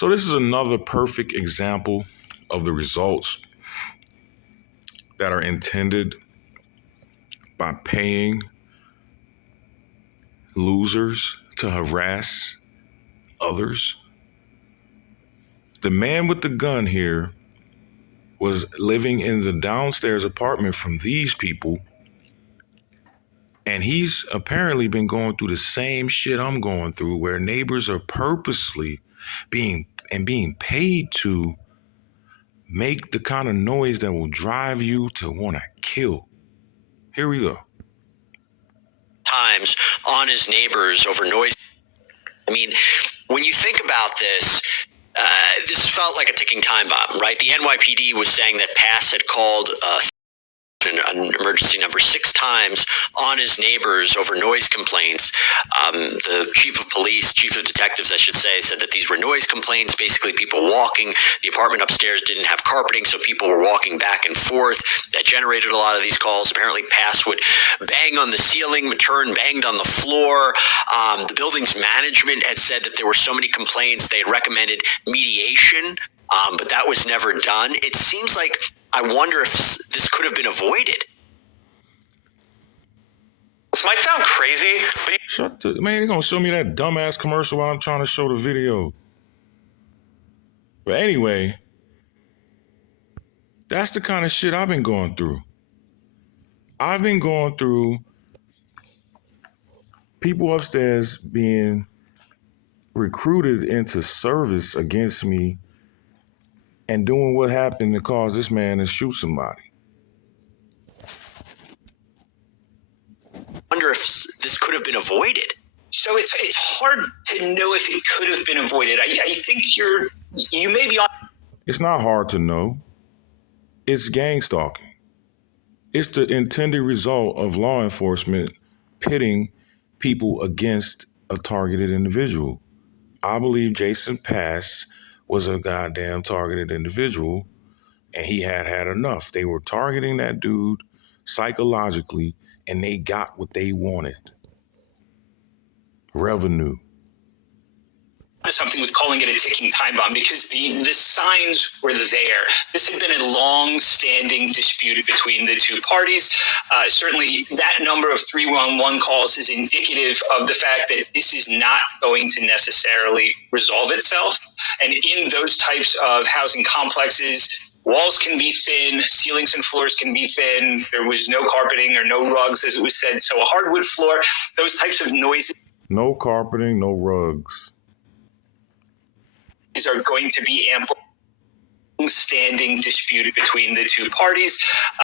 So this is another perfect example of the results that are intended by paying losers to harass others. The man with the gun here was living in the downstairs apartment from these people, and he's apparently been going through the same shit I'm going through, where neighbors are purposely being paid to make the kind of noise that will drive you to want to kill. Here we go. Times on his neighbors over noise. I mean, when you think about this, this felt like a ticking time bomb, right? The NYPD was saying that Pass had called an emergency number 6 times on his neighbors over noise complaints. The chief of detectives, I should say, said that these were noise complaints, basically people walking. The apartment upstairs didn't have carpeting, so people were walking back and forth. That generated a lot of these calls. Apparently, Pass would bang on the ceiling, Matern banged on the floor. The building's management had said that there were so many complaints, they had recommended mediation, but that was never done. It seems like, I wonder if this could have been avoided. This might sound crazy, but Man, they're gonna show me that dumbass commercial while I'm trying to show the video. But anyway, that's the kind of shit I've been going through. I've been going through people upstairs being recruited into service against me and doing what happened to cause this man to shoot somebody. I wonder if this could have been avoided. So it's hard to know if it could have been avoided. I think you may be on. It's not hard to know. It's gang stalking. It's the intended result of law enforcement pitting people against a targeted individual. I believe Jason Pass was a goddamn targeted individual, and he had enough. They were targeting that dude psychologically, and they got what they wanted. Revenue. Something with calling it a ticking time bomb, because the signs were there. This had been a long-standing dispute between the two parties. Certainly, that number of 311 calls is indicative of the fact that this is not going to necessarily resolve itself. And in those types of housing complexes, walls can be thin, ceilings and floors can be thin. There was no carpeting or no rugs, as it was said. So a hardwood floor, those types of noises. No carpeting, no rugs. Are going to be ample, standing dispute between the two parties.